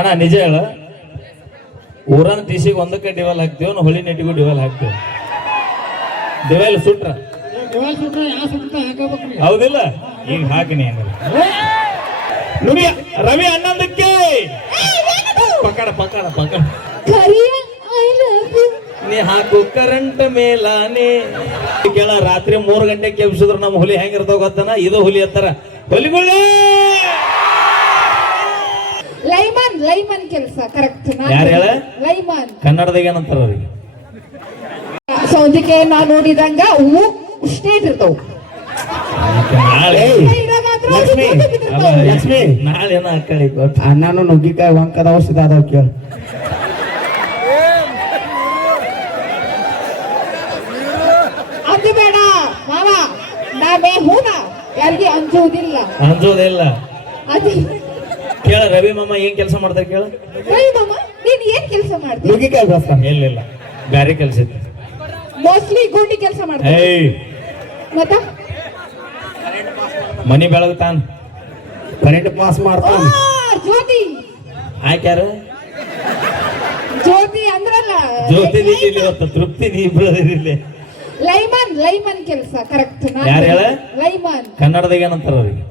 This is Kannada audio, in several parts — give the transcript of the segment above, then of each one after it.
ಅಣ್ಣ ನಿಜ ಹೇಳ. ಊರನ್ ಟಿಸಿಗೆ ಒಂದಕ್ಕೆ ಡಿವಲ್ ಹಾಕ್ತೀವಿ ನಾವು ಹೊಳಿ ನೆಟ್ಟಿಗೂ ಡಿವೆಲ್ ಹಾಕ್ತೀವಿ? ಡಿವಲ್ ಸುಟ್ರ. ಹೌದಿಲ್ಲ? ಈಗ ಹಾಕಿನಿ ಹಂಗಲ್ಲ ನುಡಿ ರವಿ ಹನ್ನೊಂದಕ್ಕೆ ಪಕಡ ಪಕಡ ಪಕಡ. ನೀ ಹಾಕು ಕರೆಂಟ್ ಮೇಲಾನೆ. ಕೇಳ ರಾತ್ರಿ ಮೂರು ಗಂಟೆಗೆ ಕೆಬ್ಸಿದ್ರ ನಮ್ಮ ಹುಲಿ ಹೆಂಗಿರ್ತಾವ ಗೊತ್ತನ? ಇದು ಹುಲಿ ಹತ್ತಾರ ಹುಲಿಗಳೇ ಲೈಮನ್ ಕೆಲಸ ಕರೆಕ್ಟ್ ಯಾರು ಹೇಳ? ಲೈಮನ್. ಕನ್ನಡದಾಗ ಏನಂತಾರ ಅವ್ರಿಗೆ ಸೌದಿಗೆ ನಾ ನೋಡಿದಂಗ ಹೂವು ಸ್ಟೇಟ್ ಇರ್ತಾವ. ನಾಳೆ ಲಕ್ಷ್ಮಿ, ಅಲ್ಲ, ಲಕ್ಷ್ಮಿ. ನಾಳೆ ಏನೋ ಹಾಕಳಿ ಗೊತ್ತು? ಅಣ್ಣನು ನುಗ್ಗಿಕಾಯಿ ವಂಕದ ಔಷಧ ಅದಾವ ಕೇಳ. ಅದು ಬೇಡ ಮಾವ ನಾ ಮೇ ಹೂನ ಯಾರಿಗೆ ಅಂಜೋದಿಲ್ಲ ಅಂಜೋದಿಲ್ಲ ಅದು ಕೇಳ ರವಿ ಮಾಮ ಏನ್ ಕೆಲಸ ಮಾಡ್ತಾರೆ ಕೇಳ. ನೀನ್ ಏನ್ ಕೆಲಸ ಮಾಡ್ತೀಯ ಕೆಲಸ ಬೆಳೆಸ್ತಾನ ಇಲ್ಲ ಇಲ್ಲ ಬ್ಯಾರೆ ಕೆಲಸ ಇತ್ತು. ಮೋಸ್ಟ್ಲಿ ಗುಂಡಿ ಕೆಲಸ ಮಾಡ್ತಾರೆ ಏಯ್. ಮತ್ತ? ಮನಿ ಬೆಳಗ್ತಾನ ಕರೆಂಟ್ ಪಾಸ್ ಆ, ಮಾಡ್ತಾನ. ಜ್ಯೋತಿ. ಆಯ್ಕ್ಯಾರ ಜ್ಯೋತಿ ಅಂದ್ರಲ್ಲ ಜ್ಯೋತಿ ದೀದಿ ಇಲ್ಲಿ ಇವತ್ತು ತೃಪ್ತಿ ನೀ ಲೈಮನ್ ಲೈಮನ್ ಕೆಲಸ ಕರೆಕ್ಟ್ ಯಾರು ಹೇಳ? ಲೈಮನ್. ಕನ್ನಡದಾಗ ಏನಂತಾರ ಅವ್ರಿಗೆ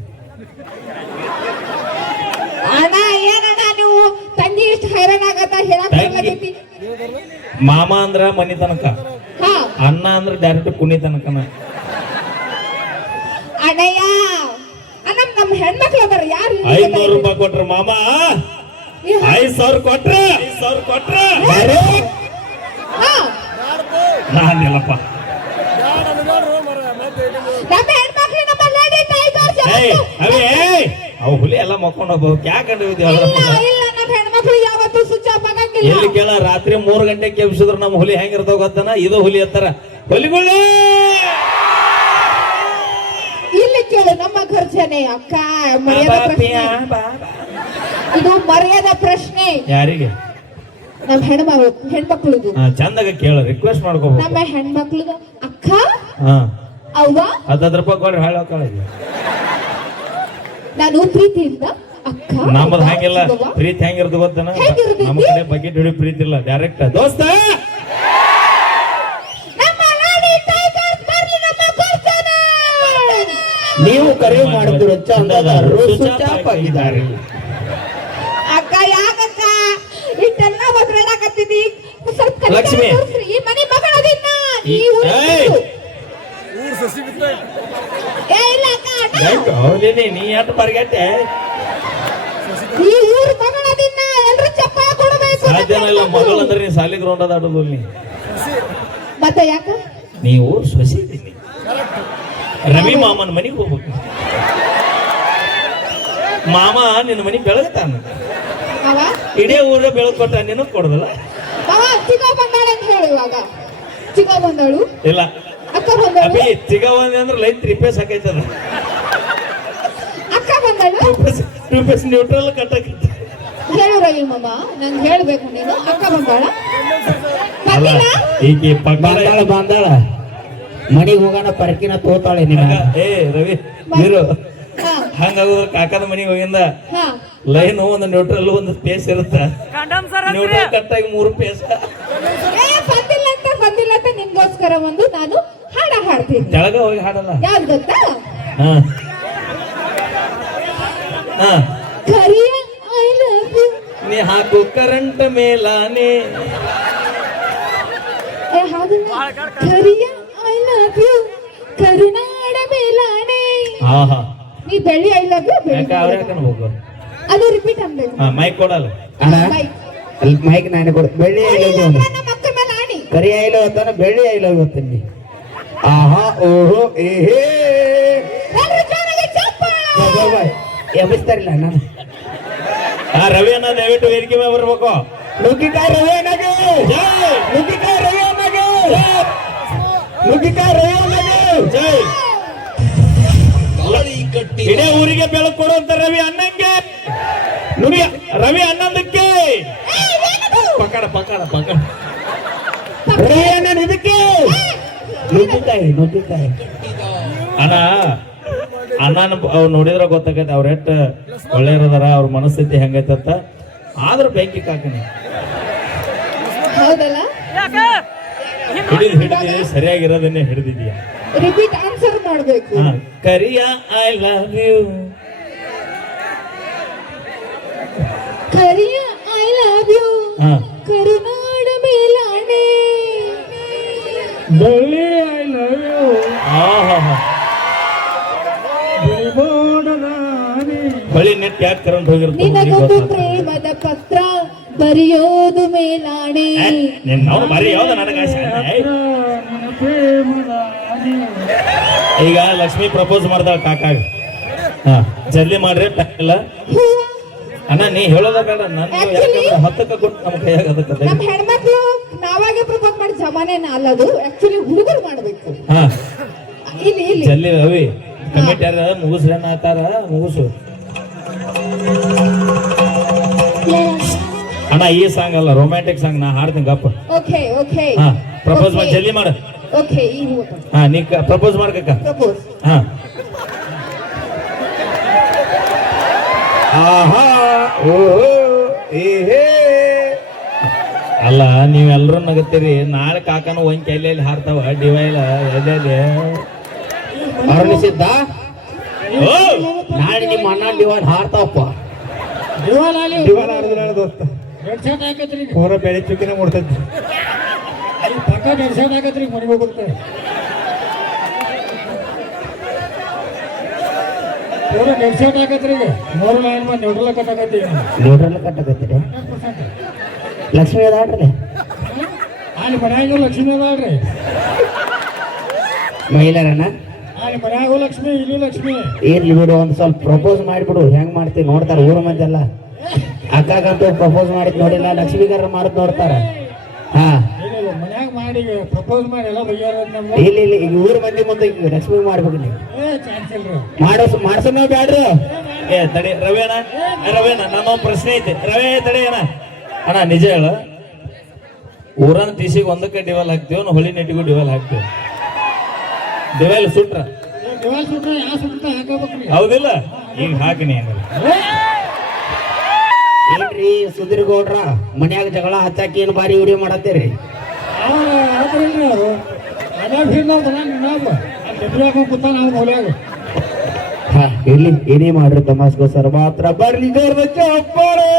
ಅಣ್ಣ ಏನಣ್ಣ ನೀವು ತಂಗಿ ಇಷ್ಟು ಹೈರಾಣ ಆಗತ್ತ ಹೇಳಕ್? ಮಾಮ ಅಂದ್ರ ಮನಿ ತನಕ. ಹಾ. ಅಣ್ಣ ಅಂದ್ರ ಡೈರೆಕ್ಟ್ ಕುಣಿ ತನಕನ. ಅಣ್ಣಯ್ಯ. ಅಣ್ಣ ನಮ್ಮ ಹೆಣ್ಮಕ್ಳು ಅದಾರ ಯಾರು ಐದ್ನೂರು ರೂಪಾಯಿ ಕೊಟ್ರ ಮಾಮ. ಐದ್ ಸಾವಿರ ಕೊಟ್ರ. ಐದ್ ಸಾವಿರ ಕೊಟ್ರ. ನಾನಿಲ್ಲಪ್ಪ. ಅವೇ ಹುಲಿ ಎಲ್ಲ ಮಕ್ಕೊಂಡು ಹೋಗ್ಬೇಕು. ಯಾಕೆ ಇಲ್ಲ ಹೆಣ್ಮಕ್ಳು ಸ್ವಿಚ್ ಆಫ್ ಆಗಂಗಿಲ್ಲ ಕೇಳ ರಾತ್ರಿ ಮೂರು ಗಂಟೆ ಕೆಪ್ಸಿದ್ರು ನಮ್ಮ ಹುಲಿ ಹೆಂಗಿರ್ತಾವ ಗೊತ್ತನ? ಇದು ಹುಲಿ ಎತ್ತರ. ಹುಲಿ ಹುಲಿ ಇಲ್ಲಿ ಕೇಳು ನಮ್ಮ ಖರ್ಚನೆ ಅಕ್ಕ ಮರ್ಯಾದ ಪ್ರಶ್ನೆ. ಇದು ಮರ್ಯಾದ ಪ್ರಶ್ನೆ. ಯಾರಿಗೆ? ನಮ್ಮ ಹೆಣ್ಮಕ್ಳು ಹೆಣ್ಮಕ್ಳುದು. ಹಾ ಚಂದಾಗ ಕೇಳ ರಿಕ್ವೆಸ್ಟ್ ಮಾಡ್ಕೋಬಹುದು ನಮ್ಮ ಹೆಣ್ಮಕ್ಳು ಅಕ್ಕ ಹಾ. ಅವ್ವ. ಹತ್ತತ್ತು ರೂಪಾಯಿ ಕೊಡ್ರಿ ಹಾಳು ನಾನು ಪ್ರೀತಿಯಿಂದ ನಮ್ಮದ್ ಹಂಗಿಲ್ಲ. ಪ್ರೀತಿ ಹೆಂಗಿರ್ದು ಗೊತ್ತನ? ನಮ್ಮ ಕಡೆ ಬಕೆಟ್ ಹಿಡಿ ಪ್ರೀತಿ ಇಲ್ಲ ಡೈರೆಕ್ಟ್ ದೋಸ್ತ! ನೀವು ಕರೆ ಮಾಡಿದ್ರು ಚಂದದಾರರು ಆಫ್ ಆಗಿದ್ದಾರೆ ಅಕ್ಕ ಯಾಕಕ್ಕ? ಇಷ್ಟೆಲ್ಲ ಒದ್ರಾಡಕತ್ತಿದಿ ಸ್ವಲ್ಪ ಲಕ್ಷ್ಮಿ. ಈ ಮನೆ ಮಗಳದಿನ್ನ ಈ ಈ- ಊರು ಬಿತ್ತ? ಏ ಇಲ್ಲ ಅಕ್ಕ ಹೌದೇನಿ ನೀ ಎಷ್ಟು ಬರ್ಗೆಟ್ಟೆ ಈ ಊರು ಎಲ್ರು ಚಪ್ಪಾಳೆ ಕೊಡಬೇಕು ಸಾಧ್ಯನೇ ಇಲ್ಲ ಮಗಳು ಅಂದ್ರೆ ನೀ ಸಾಲಿ ಗ್ರೌಂಡ್ ಅದ ಆಡೋದು ನೀ ಮತ್ತೆ ಯಾಕ? ನೀವು ಸೊಸಿದ್ದೀನಿ ರವಿ ಮಾಮನ ಮನೆಗೆ ಹೋಗ್ಬೇಕು. ಮಾಮ ನಿನ್ನ ಮನೆ ಬೆಳಗತಾನ ಅವ ಇಡೀ ಊರ ಬೆಳಗ್ ಕೊಟ್ಟ ನಿನ್ನ ಕೊಡದಲ್ಲ? ಅವ ಚಿಕ್ಕ ಬಂದಾಳ ಅಂತ ಹೇಳು ಇವಾಗ. ಚಿಕ್ಕ ಬಂದಾಳು? ಇಲ್ಲ. ಅಕ್ಕ ಬಂದಾಳು? ಅಭಿ ಬಂದೆ ಅಂದ್ರೆ ಲೈಟ್ ರಿಪೇಸ್ ಪೇಸ್ ಹಾಕೈತದ ಪೇಸ್ ನ್ಯೂಟ್ರಲ್ ಕಟ್ಟಕೈತಿ ಹೇಳು ರವಿ ಮಾಮ ನಂಗೆ ಹೇಳ್ಬೇಕು ನೀನು. ಅಕ್ಕ ಬಂದಾಳ? ಪಕ್ಕ ಬಂದಾಳ ಬಂದಾಳ. ಮನೆಗೆ ಹೋಗೋಣ ಪರಕಿನ ತೋತಾಳೆ ನಿನ್ನ ಏ ರವಿ ನೀರು ಹಂಗಾಗೋದ್ರ ಕಾಕದ ಮನೆಗೆ ಹೋಗಿಂದ ಹಾ. ಲೈನ್ ಒಂದು ನ್ಯೂಟ್ರಲ್ ಒಂದು ಪೇಸ್ ಇರುತ್ತ. ನ್ಯೂಟ್ರಲ್ ಕಟ್ಟಾಗಿ ಮೂರು ಪೇಸ್ ಏ ಬಂದಿಲ್ಲ ಅಂತ ಬಂದಿಲ್ಲ ಅಂತ ನಿನ್ಗೋಸ್ಕರ ಒಂದು ನಾನು ಹಾಡ ಹಾಡ್ತೀನಿ. ಕೆಳಗ ಹೋಗಿ ಹಾಡಲ್ಲ. ಯಾವ್ದು ಗೊತ್ತಾ ಹಾ ಹಾ ಕರಿಯ ಐ ಲವ್ ಯು ನೀ ಹಾಕು ಕರೆಂಟ್ ಮೇಲಾನೆ ಏ ಹಾಗಲ್ಲ ಕರಿಯ ಐ ಲವ್ ಯು ಕರುನಾಡ ಮೇಲಾನೆ ಹಾ ಹಾ ನೀ ಬೆಳ್ಳಿ ಐ ಲವ್ ಯು ಯಾಕ ಅವ್ರ ಯಾಕೆ ಹೋಗು ಅದು ರಿಪೀಟ್ ಅನ್ಬೇಕು ಹಾ ಮೈಕ್ ಕೊಡಲ್ಲ ಅಣ್ಣ ಮೈಕ್. ಅಲ್ಲಿ ಮೈಕ್ ನಾನು ಕೊಡು ಬೆಳ್ಳಿ ಐ ಲವ್ ಯು ಇಲ್ಲ, ನಮ್ಮ ಅಕ್ಕ ಮೇಲೆ ಆಣಿ ಕರಿ ಐ ಲವ್ ಅಂತಾನೆ ಬೆಳ್ಳಿ ಐ ಲವ್ ಇವತ್ತಲ್ಲಿ ಆಹಾ ಓಹೋ ಏಹೇ ಎಬ್ಬಿಸ್ತಾರಿಲ್ಲ ಅಣ್ಣ ಆ ರವಿ ಅಣ್ಣ ದಯವಿಟ್ಟು ವೇದಿಕೆ ಮೇಲೆ ಬರ್ಬೇಕು. ನುಗ್ಗಿಕಾಯಿ ರವಿ ಅಣ್ಣಗೆ. ಜೈ. ನುಗ್ಗಿಕಾಯಿ ರವಿ ಅಣ್ಣಗೆ. ನುಗ್ಗಿಕಾಯಿ ರವಿ ಅಣ್ಣಗೆ. ಜೈ. ಇಡೀ ಊರಿಗೆ ಬೆಳಕು ಕೊಡುವಂತ ರವಿ ಅಣ್ಣಂಗೆ. ನುಡಿ ರವಿ ಅಣ್ಣಂದಕ್ಕೆ. ಪಕಡ ಪಕಡ ಪಕಡ. ರವಿ ಅಣ್ಣನ ಇದಕ್ಕೆ ನುಗ್ಗಿಕಾಯಿ. ನುಗ್ಗಿಕಾಯಿ ಅಣ್ಣ ಅಣ್ಣನ ಅವ್ರು ನೋಡಿದ್ರ ಗೊತ್ತಾಗತ್ತೆ ಅವ್ರ ಎಷ್ಟ್ ಒಳ್ಳೆಯದಾರ ಅವ್ರ ಮನಸ್ಥಿತಿ ಹೆಂಗೈತಂತ ಆದ್ರೂ ಬೆಂಕಿ ಕಾಕಣಿ ಹೌದಲ್ಲ? ಹಿಡಿದು ಹಿಡಿದಿದೆ ಸರಿಯಾಗಿರೋದನ್ನೇ ಹಿಡಿದಿದ್ಯಾ. ರಿಪೀಟ್ ಆನ್ಸರ್ ಮಾಡಬೇಕು. Kariya I love you Kariya I love you ಹಾ. ಕರುನಾಡ ಮೇಲಾಣೆ. ಬಳ್ಳಿ ಐ ಲವ್ ಯು ಆಹಾ. ಬಳಿ ನೆಟ್ ಯಾಕೆ ಕರೆಂಟ್ ನಿನಗೊಂದು ಪ್ರೇಮದ ಪತ್ರ ಬರೆಯೋದು ಮೇಲಾಣೆ. ನಿನ್ನ ಅವ್ನು ಬರೀ ಯಾವ್ದು ನನಗೆ ಆಸೆ. ಏಯ್, ನಿನ್ನ. ಈಗ ಲಕ್ಷ್ಮಿ ಪ್ರಪೋಸ್ ಮಾಡ್ದಾಳ ಕಾಕಾಗ. ಹಾ ಜಲ್ದಿ ಮಾಡ್ರಿ ಟೈಮ್ ಇಲ್ಲ. ಅಣ್ಣ ನೀ ಹೇಳೋದ ಬೇಡ ನಾನು Actually- ಹತ್ತಕ್ಕ ಕೊಟ್ಟು ನಮ್ಮ ಕೈಯಾಗ ಅದಕ್ಕೆ ನಮ್ ಹೆಣ್ಮಕ್ಳು ನಾವಾಗೆ ಪ್ರಪೋಸ್ ಮಾಡಿ ಜಮಾನೆನ ಅಲ್ಲದು ಆಕ್ಚುಲಿ ಹುಡುಗರು ಮಾಡ್ಬೇಕು. ಹಾ. ಇಲ್ಲಿ ಇಲ್ಲಿ. ಜಲ್ದಿ ರವಿ ಕಮಿಟಿ ಯಾರ ಮುಗಿಸ್ರಿ ಆತಾರ? ಮುಗಿಸು. ಅಣ್ಣ ಈ ಸಾಂಗ್ ಅಲ್ಲ ರೊಮ್ಯಾಂಟಿಕ್ ಸಾಂಗ್ ನಾ ಹಾಡ್ತೀನಿ ಗಪ್ಪ. ಓಕೆ ಓಕೆ ಹಾ ಪ್ರಪೋಸ್ ಮಾಡಿ ಜಲ್ದಿ ಮಾಡು. ಓಕೆ ಈ ಹಾ ನೀ ಪ್ರಪೋಸ್ ಮಾಡ್ಕಕ್ಕ ಪ್ರಪೋಸ್ ಹಾ. ಆಹಾ ಓ ಏಹೇ. ಅಲ್ಲ ನೀವೆಲ್ಲರೂ ನಗತ್ತೀರಿ ನಾಳೆ ಕಾಕನ ಒಂದ್ ಕೈಲಿ ಹಾರ್ತಾವ ಡಿವೈಲ ಎಲ್ಲೆಲ್ಲಿ ಅರುಣಿಸಿದ್ದ ನಾಳೆ ನಿಮ್ಮ ಅಣ್ಣ ಡಿವಾರ್ ಹಾರ್ತಾವಪ್ಪ ದಿವಾಲ್ ಆಗ್ಲಿ. ದಿವಾಲ ಆಡಿದ್ರೆ ದೋಸ್ತ. ರೆಡ್ ಶರ್ಟ್ ಹಾಕತ್ರಿ. ಪೂರ ಬೆಳೆ ಚುಕ್ಕಿನ ಮುಡ್ತೈತಿ ಪಕ್ಕ ರೆಡ್ ಶರ್ಟ್ ಹಾಕತ್ರಿ ಈಗ ಮನೆಗೆ ಹೋಗುತ್ತೆ ಪೂರ ರೆಡ್ ಶರ್ಟ್ ಹಾಕತ್ರಿ ಈಗ. ಮೂರು ಲೈನ್ ಬಂದು ನ್ಯೂಟ್ರಲ್ ಕಟ್ಟಾಕತ್ತಿ ನೋಡ್ರಲ್ಲ ಕಟ್ಟಕತ್ತೀರಿ? ಲಕ್ಷ್ಮಿ ಅದಾಡ್ರಿ ಅಲ್ಲಿ ಮನ್ಯಾಗ ಲಕ್ಷ್ಮಿ ಮನ್ಯಾಗೂ ಲಕ್ಷ್ಮಿ ಇಲ್ಲಿ ಲಕ್ಷ್ಮಿ. ಇರ್ಲಿ ಬಿಡು ಒಂದ್ ಸ್ವಲ್ಪ ಪ್ರಪೋಸ್ ಮಾಡ್ಬಿಡು. ಹೆಂಗ್ ಮಾಡ್ತೀವಿ ನೋಡ್ತಾರ ಊರ ಮಂದಿ ಎಲ್ಲ ಅಕ್ಕಾಗಂತೂ ಪ್ರಪೋಸ್ ಮಾಡಿದ್ ನೋಡಿಲ್ಲ ಲಕ್ಷ್ಮೀಗಾರ ಮಾಡೋದ್ ನೋಡ್ತಾರ. ಹಾ. ಇಲ್ಲ ಇಲ್ಲ ಮನ್ಯಾಗ ಮಾಡಿ ಪ್ರಪೋಸ್ ಮಾಡಿ ಎಲ್ಲ ಇಲ್ಲಿ ಇಲ್ಲಿ ಈಗ ಊರ ಮಂದಿ ಮುಂದೆ ಈಗ ಲಕ್ಷ್ಮಿ ಮಾಡ್ಬೇಕು ನೀವು. ಏ ಚಾನ್ಸ್ ಇಲ್ರಿ. ಮಾಡೋ ಮಾಡ್ಸೋಣ ಬ್ಯಾಡ್ರಿ. ಏ ತಡಿ ರವೇನ ಅಣ್ಣ ಏ, ರವಿ ಅಣ್ಣ ನನ್ನೊಂದು ಪ್ರಶ್ನೆ ಐತಿ. ರವೇ ತಡಿ ಅಣ್ಣ. ಅಣ್ಣ ನಿಜ ಹೇಳ. ಊರನ್ ಟಿಸಿಗೆ ಒಂದಕ್ಕೆ ಡಿವಲ್ ಹಾಕ್ತೀವಿ ಹೊಳಿ ನೆಟ್ಟಿಗೂ ಡಿವಲ್ ಹಾಕ್ತೀವಿ ಡಿವಲ್ ಸುಟ್ರ ದಿವಾಲ್ ಹಾಕಬೇಕ್ರಿ ಹೌದಿಲ್ಲ? ಈಗ ಹಾಕಿನಿ ಏನ್ರಿ ಸುಧೀರ್ ಗೌಡ್ರ ಮನ್ಯಾಗ ಜಗಳ ಹಚ್ಚಾಕಿ ಏನು ಬಾರಿ ವಿಡಿಯೋ ಮಾಡತ್ತೀರಿ? ಇಲ್ಲಿ ಭೀರ್ ಏನೇ ಮಾಡ್ರಿ ತಮಾಸ್ಗೋಸ್ಕರ ಮಾತ್ರ ಬರ್ಲಿ ಜೋರ್ದ ಚಪ್ಪಾಳೆ.